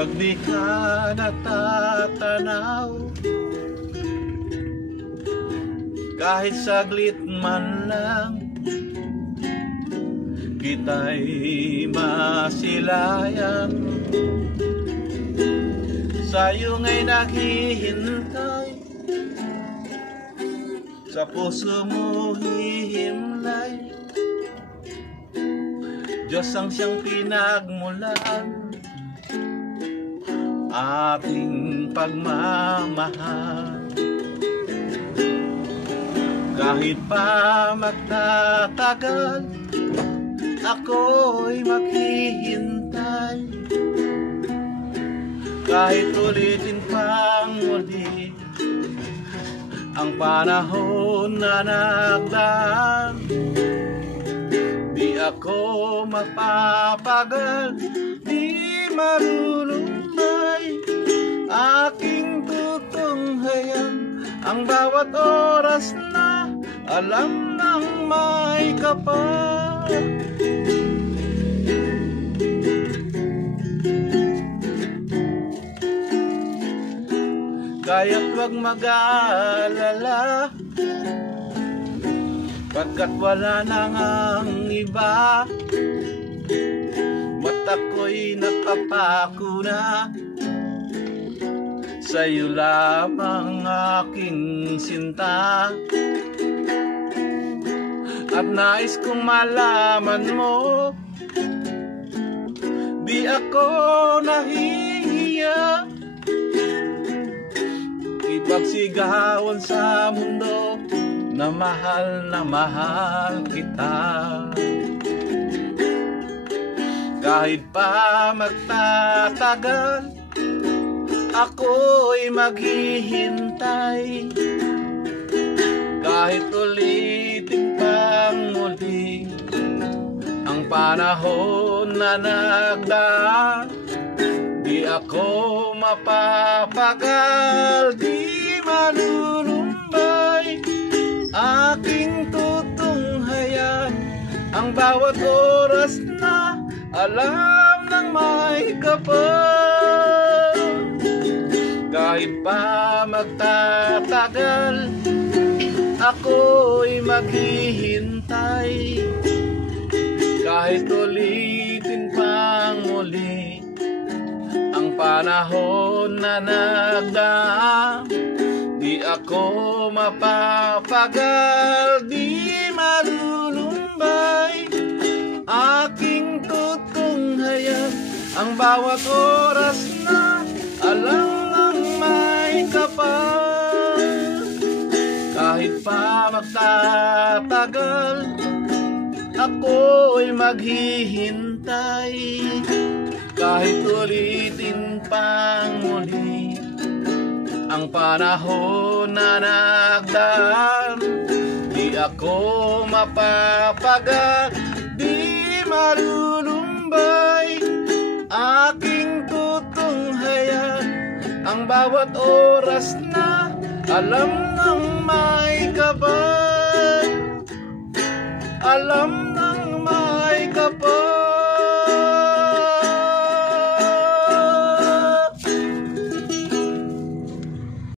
Pag di ka natatanaw, kahit saglit man lang, kita'y masilayan. Sa'yo nga'y naghihintay, sa puso mo hihimlay. Diyos ang siyang pinagmulan, ating pagmamahal. Kahit pa magtatagal, ako'y maghihintay. Kahit ulitin pang muli ang panahon na nagdaan, di ako mapapagal, di marulumbay. Aking tutunghayan ang bawat oras na alam ng may kapal. Kaya't wag mag-aalala, pagkat wala nang ang iba. Mata ko'y nakapako na, sa'yo lamang aking sinta. At nais kong malaman mo, di ako nahihiya ipagsigawan sa mundo na mahal kita. Kahit pa magtatagal, ako'y maghihintay. Kahit ulitin pang muli ang panahon na nagdaan, di ako mapapagal, di malulumbay. Aking tutunghayan ang bawat oras na alam ng may kapal. Kahit pa magtatagal, ako'y maghihintay. Kahit ulitin pang muli ang panahon na nagdaan, di ako mapapagal, di malulumbay. Aking tutunghayan ang bawat oras na alam ng may kapal. Kahit pa magtatagal, ako'y maghihintay. Kahit ulitin pang muli ang panahon na nagdaan, di ako mapapagal, di malulumbay. Aking tutunghayan ang bawat oras na alam ng may kapal. Alam